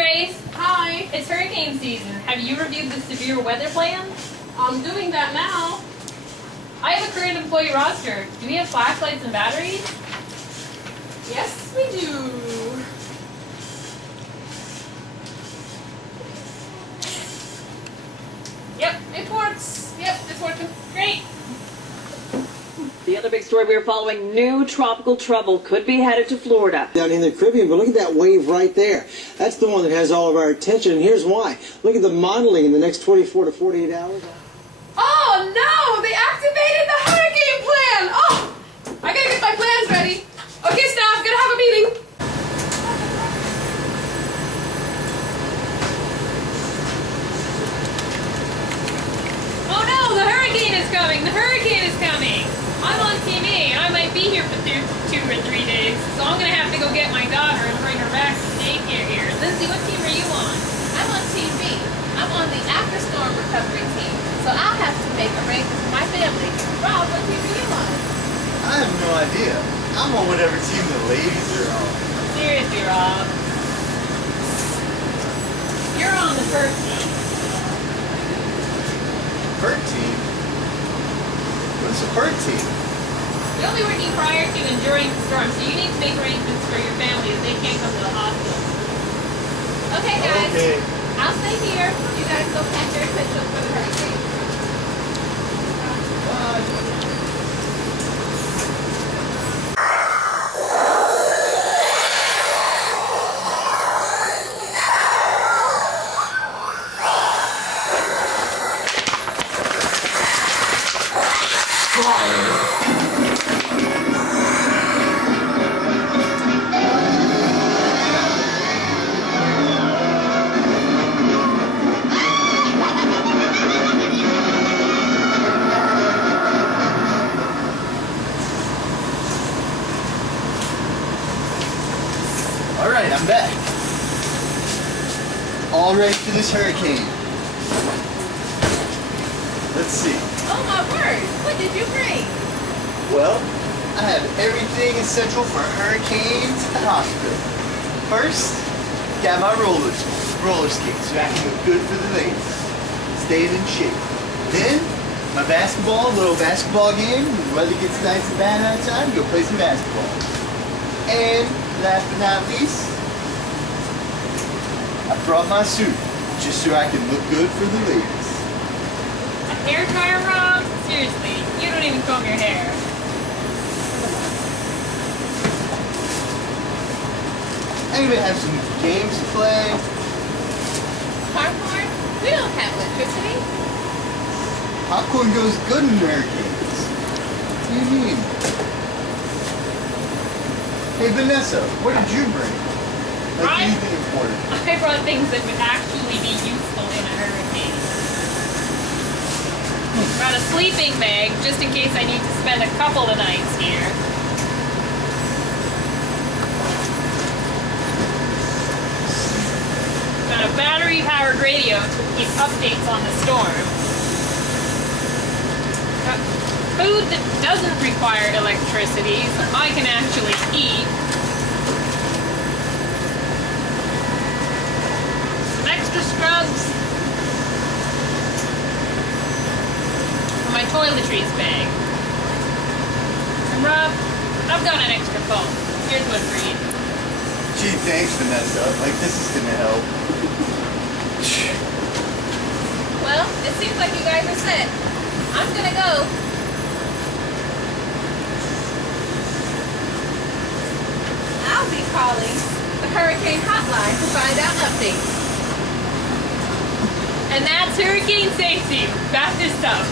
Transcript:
Grace. Hi. It's hurricane season. Have you reviewed the severe weather plan? I'm doing that now. I have a current employee roster. Do we have flashlights and batteries? Yes, we do. Yep, it works. Yep, it's working. Great. The other big story we are following, new tropical trouble could be headed to Florida. Down in the Caribbean, but look at that wave right there. That's the one that has all of our attention, and here's why. Look at the modeling in the next 24 to 48 hours. Oh no! They activated the hurricane plan! Oh! I gotta get my plans ready. Okay, staff, gonna have a meeting. Oh no, the hurricane is coming! The hurricane is coming! I'm on Team A, and I might be here for 2 or 3 days, so I'm gonna have to go get my daughter and bring her back to daycare here. Lindsay, what team are you on? I'm on Team B. I'm on the after-storm recovery team, so I'll have to make arrangements for my family. Rob, what team are you on? I have no idea. I'm on whatever team the ladies are on. Seriously, Rob. You're on the first team. Bird team? What's a bird team? You'll be working prior to and during the storm, so you need to make arrangements for your family if they can't come to the hospital. Okay, guys. Okay. I'll stay here. You guys go pack your essentials for the hurricane. Bye. Alright, I'm back. All ready for this hurricane. Let's see. Oh my word! What did you bring? Well, I have everything essential for hurricanes and hospital. First, got my roller skates so I can look good for the ladies. Staying in shape. Then, my basketball, little basketball game. When the weather gets nice and bad outside, go play some basketball. And last but not least, I brought my suit just so I can look good for the ladies. A hair dryer, Rob? Seriously, you don't even comb your hair. Anybody have some games to play? Popcorn? We don't have electricity. Popcorn goes good in hurricanes. What do you mean? Hey Vanessa, what did you bring? Like anything important? I brought things that would actually be useful in a hurricane. Brought a sleeping bag, just in case I need to spend a couple of nights here. Got a battery-powered radio to keep updates on the storm. Got food that doesn't require electricity, so I can actually eat. Some extra scrubs. And my toiletries bag. And Rob, I've got an extra phone. Here's one for you. Gee, thanks Vanessa. Like this is gonna help. Well, it seems like you guys are set. I'm gonna go. I'll be calling the hurricane hotline to find out updates. And that's hurricane safety. Back to stuff.